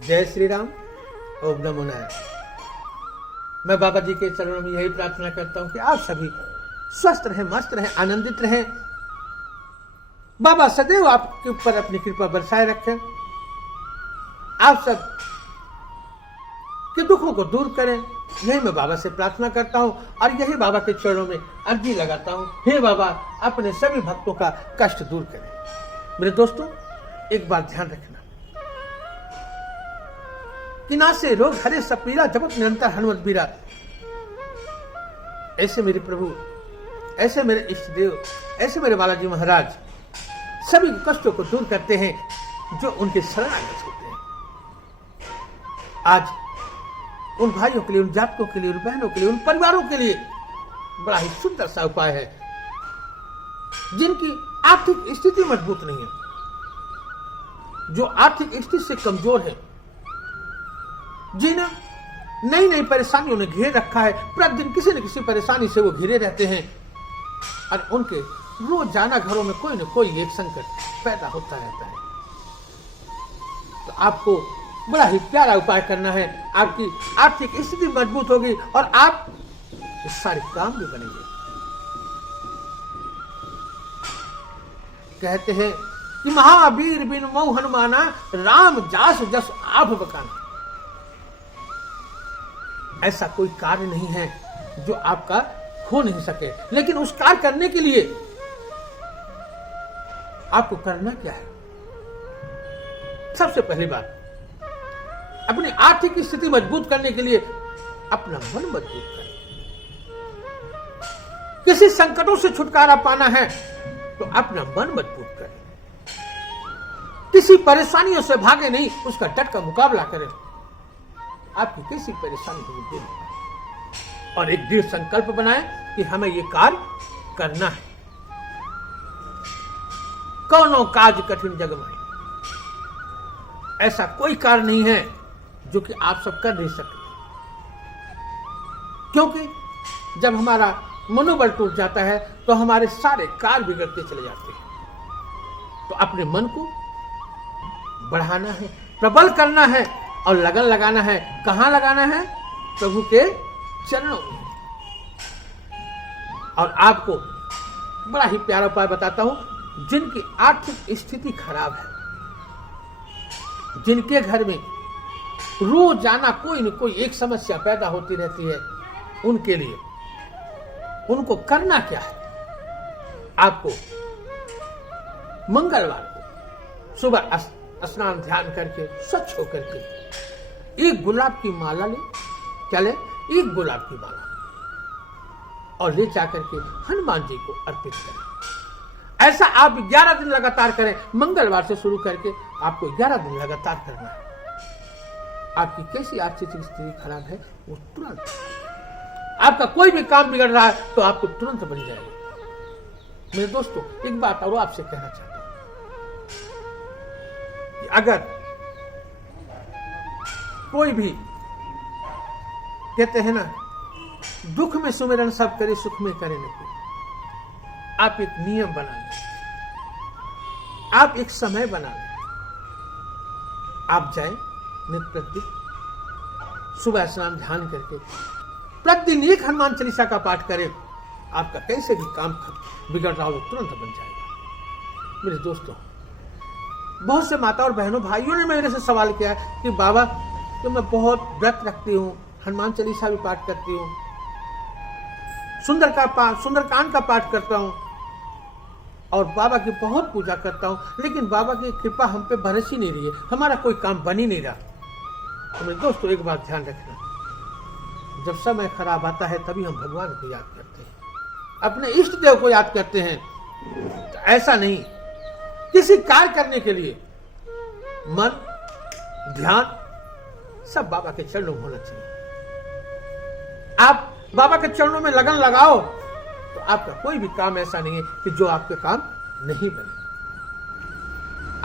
जय श्री राम। ओम नमो नारायण। मैं बाबा जी के चरणों में यही प्रार्थना करता हूं कि आप सभी स्वस्थ रहें, मस्त रहें, आनंदित रहें। बाबा सदैव आपके ऊपर अपनी कृपा बरसाए रखें, आप सब के दुखों को दूर करें। यही मैं बाबा से प्रार्थना करता हूं और यही बाबा के चरणों में अर्जी लगाता हूं, हे बाबा अपने सभी भक्तों का कष्ट दूर करें। मेरे दोस्तों, एक बात ध्यान रखना कि ना से रोग हरे सब पीरा, जगत निरंतर हनुमत बीरा। ऐसे मेरे प्रभु, ऐसे मेरे इष्ट देव, ऐसे मेरे बालाजी महाराज सभी कष्टों को दूर करते हैं जो उनके शरणागत होते हैं। आज उन भाइयों के लिए, उन जातकों के लिए, उन बहनों के लिए, उन परिवारों के लिए बड़ा ही सुंदर सा उपाय है जिनकी आर्थिक स्थिति मजबूत नहीं है, जो आर्थिक स्थिति से कमजोर है, जिन्हें नई नई परेशानियों ने घेर रखा है। प्रतिदिन किसी न किसी परेशानी से वो घिरे रहते हैं और उनके रोजाना घरों में कोई न कोई एक संकट पैदा होता रहता है। तो आपको बड़ा ही प्यारा उपाय करना है, आपकी आर्थिक स्थिति मजबूत होगी और आप सारे काम भी बनेंगे। कहते हैं कि महावीर बिन मऊ हनुमाना, राम जास जस आप बकाना। ऐसा कोई कार्य नहीं है जो आपका हो नहीं सके, लेकिन उस कार्य करने के लिए आपको करना क्या है? सबसे पहली बात, अपनी आर्थिक स्थिति मजबूत करने के लिए अपना मन मजबूत करें। किसी संकटों से छुटकारा पाना है तो अपना मन मजबूत करें। किसी परेशानियों से भागे नहीं, उसका डट का मुकाबला करें। आपकी कैसी परेशानी होगी दूर, और एक दृढ़ संकल्प बनाएं कि हमें यह कार्य करना है। कौनो काज कठिन जग में, ऐसा कोई कार्य नहीं है जो कि आप सब कर नहीं सकते, क्योंकि जब हमारा मनोबल टूट जाता है तो हमारे सारे कार्य बिगड़ते चले जाते हैं। तो अपने मन को बढ़ाना है, प्रबल करना है और लगन लगाना है। कहां लगाना है? प्रभु के चरणों में। और आपको बड़ा ही प्यारा उपाय बताता हूं, जिनकी आर्थिक स्थिति खराब है, जिनके घर में रोजाना कोई न कोई एक समस्या पैदा होती रहती है, उनके लिए उनको करना क्या है? आपको मंगलवार को सुबह स्नान ध्यान करके स्वच्छ होकर के एक गुलाब की माला ले, चले एक गुलाब की माला और ले जाकर के हनुमान जी को अर्पित करें। ऐसा आप 11 दिन लगातार करें। मंगलवार से शुरू करके आपको 11 दिन लगातार करना है। आपकी कैसी आर्थिक स्थिति खराब है, वो तुरंत, आपका कोई भी काम बिगड़ रहा है तो आपको तुरंत बन जाएगा। मेरे दोस्तों, एक बात और आपसे कहना चाहता हूं कि अगर कोई भी, कहते हैं ना, दुख में सुमिरन सब करे, सुख में करे न कोई। आप एक नियम बना लें, आप एक समय बना लें। आप जाएं नित्य प्रतिदिन सुबह स्नान ध्यान करके प्रतिदिन एक हनुमान चालीसा का पाठ करें। आपका कैसे भी काम बिगड़ रहा हो तुरंत बन जाएगा। मेरे दोस्तों, बहुत से माता और बहनों भाइयों ने मेरे से सवाल किया कि बाबा, तो मैं बहुत व्रत रखती हूँ, हनुमान चालीसा भी पाठ करती हूँ, सुंदरकांड का पाठ करता हूँ और बाबा की बहुत पूजा करता हूँ, लेकिन बाबा की कृपा हम पे बरस ही नहीं रही है, हमारा कोई काम बन ही नहीं रहा। तो मेरे दोस्तों, एक बात ध्यान रखना, जब समय खराब आता है तभी हम भगवान को याद करते हैं, अपने इष्ट देव को याद करते हैं। तो ऐसा नहीं, किसी कार्य करने के लिए मन, ध्यान सब बाबा के चरणों में होना चाहिए। आप बाबा के चरणों में लगन लगाओ तो आपका कोई भी काम ऐसा नहीं है कि जो आपके काम नहीं बने।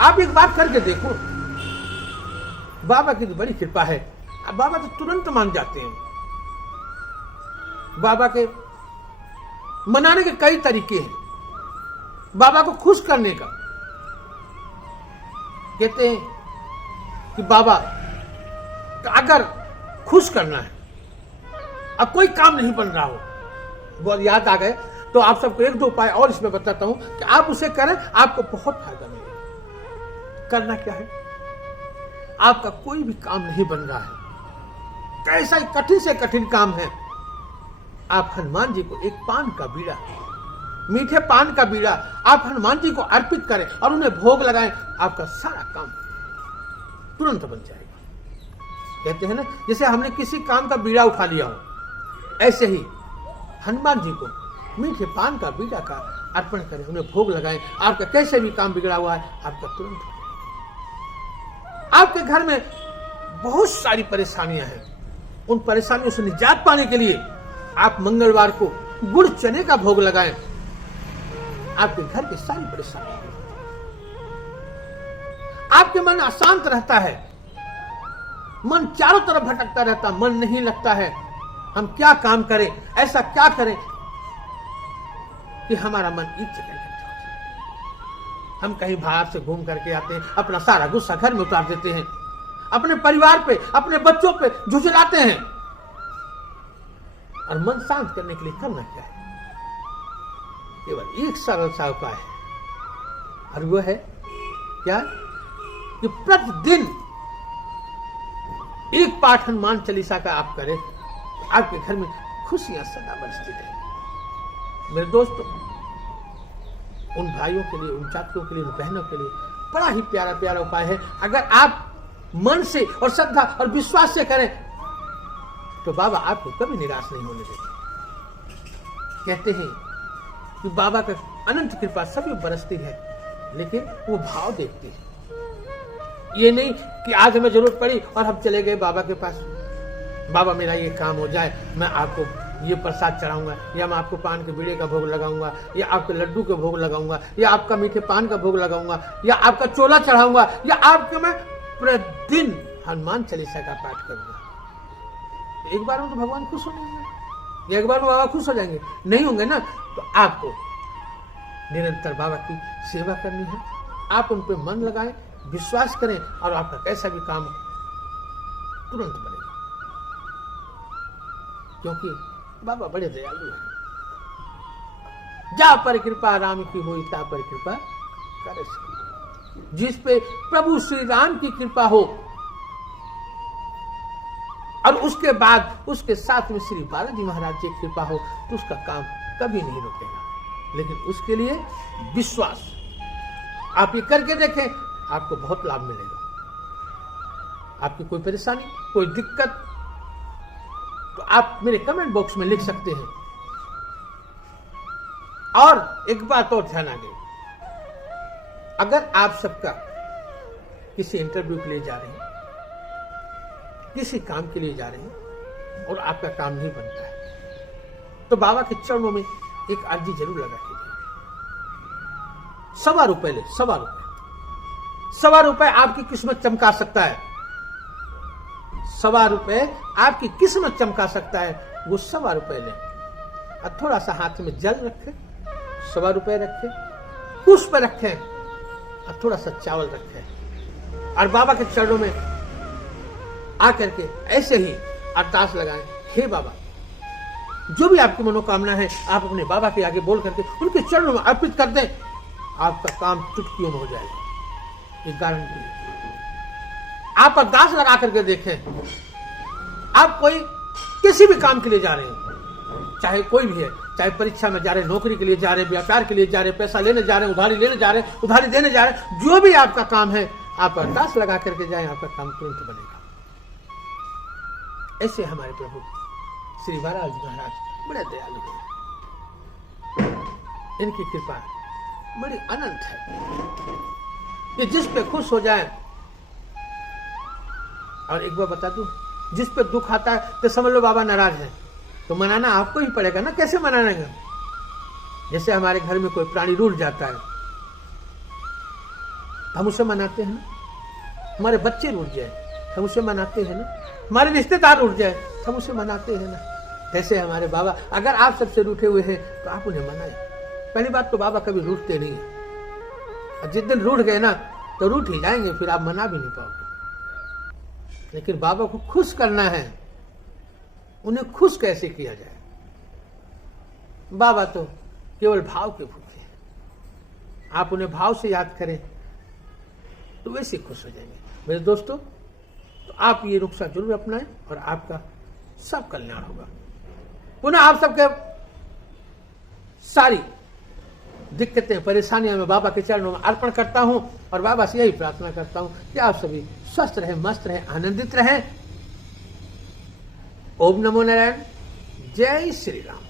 आप एक बात करके देखो, बाबा की तो बड़ी कृपा है, बाबा तो तुरंत मान जाते हैं। बाबा के मनाने के कई तरीके हैं, बाबा को खुश करने का। कहते हैं कि बाबा कि अगर खुश करना है, अब कोई काम नहीं बन रहा हो, बहुत याद आ गए तो आप सबको एक दो उपाय और इसमें बताता हूं कि आप उसे करें, आपको बहुत फायदा मिलेगा। करना क्या है, आपका कोई भी काम नहीं बन रहा है, कैसा ही कठिन से कठिन काम है, आप हनुमान जी को एक पान का बीड़ा, मीठे पान का बीड़ा आप हनुमान जी को अर्पित करें और उन्हें भोग लगाएं, आपका सारा काम तुरंत बन जाएगा। कहते हैं ना, जैसे हमने किसी काम का बीड़ा उठा लिया हो, ऐसे ही हनुमान जी को मीठे पान का बीड़ा का अर्पण करें, उन्हें भोग लगाएं, आपका कैसे भी काम बिगड़ा हुआ है आपका तुरंत। आपके घर में बहुत सारी परेशानियां हैं, उन परेशानियों से निजात पाने के लिए आप मंगलवार को गुड़ चने का भोग लगाएं, आपके घर की सारी परेशानी, आपके मन अशांत रहता है, मन चारों तरफ भटकता रहता, मन नहीं लगता है, हम क्या काम करें, ऐसा क्या करें कि हमारा मन एक जगह इकट्ठा हो जाए। हम कहीं बाहर से घूम करके आते हैं, अपना सारा गुस्सा घर में उतार देते हैं, अपने परिवार पे, अपने बच्चों पे झुझलाते हैं, और मन शांत करने के लिए करना क्या है, केवल एक सरल सा उपाय है, और वो है क्या कि प्रतिदिन एक पाठ हनुमान चालीसा का आप करें, आपके घर में खुशियां सदा बरसती रहेंगी। मेरे दोस्तों, उन भाइयों के लिए, उन चाचियों के लिए, उन बहनों के लिए बड़ा ही प्यारा प्यारा उपाय है। अगर आप मन से और श्रद्धा और विश्वास से करें तो बाबा आपको कभी निराश नहीं होने देंगे। कहते हैं कि बाबा का अनंत कृपा सभी बरसती है, लेकिन वो भाव देखती है। ये नहीं कि आज हमें जरूरत पड़ी और हम चले गए बाबा के पास, बाबा मेरा ये काम हो जाए, मैं आपको ये प्रसाद चढ़ाऊंगा, या मैं आपको पान के बीड़े का भोग लगाऊंगा, या आपके लड्डू के भोग लगाऊंगा, या आपका मीठे पान का भोग लगाऊंगा, या आपका चोला चढ़ाऊंगा, या आपके मैं प्रतिदिन हनुमान चालीसा का पाठ करूंगा। एक बार में तो भगवान खुश हो जाएंगे, एक बार में बाबा खुश हो जाएंगे? नहीं होंगे ना। तो आपको निरंतर बाबा की सेवा करनी है, आप उन पर मन लगाएं, विश्वास करें, और आपका कैसा भी काम तुरंत बनेगा, क्योंकि बाबा बड़े दयालु हैं। जा पर कृपा राम की होई, ता पर कृपा करे सो। जिस पे प्रभु श्री राम की कृपा हो और उसके बाद उसके साथ में श्री बालाजी महाराज की कृपा हो, तो उसका काम कभी नहीं रुकेगा। लेकिन उसके लिए विश्वास, आप ये करके देखें, आपको बहुत लाभ मिलेगा। आपकी कोई परेशानी, कोई दिक्कत, तो आप मेरे कमेंट बॉक्स में लिख सकते हैं। और एक बात और ध्यान आ गई, अगर आप सबका किसी इंटरव्यू के लिए जा रहे हैं, किसी काम के लिए जा रहे हैं और आपका काम नहीं बनता है, तो बाबा के चरणों में एक अर्जी जरूर लगा कीजिए। ₹1.25 ले, ₹1.25 आपकी किस्मत चमका सकता है। ₹1.25 आपकी किस्मत चमका सकता है। वो ₹1.25 ले और थोड़ा सा हाथ में जल रखें, ₹1.25 रखें, पुष्प रखें और थोड़ा सा चावल रखें, और बाबा के चरणों में आकर के ऐसे ही अरदास लगाएं, हे बाबा, जो भी आपकी मनोकामना है आप अपने बाबा के आगे बोल करके उनके चरणों में अर्पित कर दें, आपका काम चुटकियों में हो जाएगा। एक गारंटी, आप अरदास लगा करके देखें। आप कोई किसी भी काम के लिए जा रहे हैं, चाहे कोई भी है, चाहे परीक्षा में जा रहे हैं, नौकरी के लिए जा रहे हैं, व्यापार के लिए जा रहे हैं, पैसा लेने जा रहे हैं, उधारी लेने जा रहे हैं, उधारी देने जा रहे हैं, जो भी आपका काम है, आप अरदास लगा करके जाएं, आपका काम तुरंत बनेगा। ऐसे हमारे प्रभु श्री बालाजी महाराज बड़े दयालु हैं, इनकी कृपा बड़ी अनंत है कि जिस पे खुश हो जाए। और एक बार बता दूं, जिस पे दुख आता है तो समझ लो बाबा नाराज है, तो मनाना आपको ही पड़ेगा ना। कैसे मनाएंगे? जैसे हमारे घर में कोई प्राणी रूठ जाता है, हम उसे मनाते हैं ना। हमारे बच्चे रूठ जाए, हम उसे मनाते हैं ना। हमारे रिश्तेदार रूठ जाए, हम उसे मनाते हैं ना। जैसे हमारे बाबा, अगर आप सबसे रूठे हुए हैं तो आप उन्हें मनाएं। पहली बात तो बाबा कभी रूठते नहीं है, और जिस दिन रूठ गए ना तो रूठ ही जाएंगे, फिर आप मना भी नहीं पाओगे। लेकिन बाबा को खुश करना है। उन्हें खुश कैसे किया जाए? बाबा तो केवल भाव के भूखे हैं। आप उन्हें भाव से याद करें तो वैसे खुश हो जाएंगे। मेरे दोस्तों, तो आप ये नुस्खा जरूर अपनाएं और आपका सब कल्याण होगा। पुनः आप सबके सारी दिक्कतें, परेशानियां मैं बाबा के चरणों में अर्पण करता हूं और बाबा से यही प्रार्थना करता हूं कि आप सभी स्वस्थ रहें, मस्त रहें, आनंदित रहें। ओम नमो नारायण। जय श्री राम।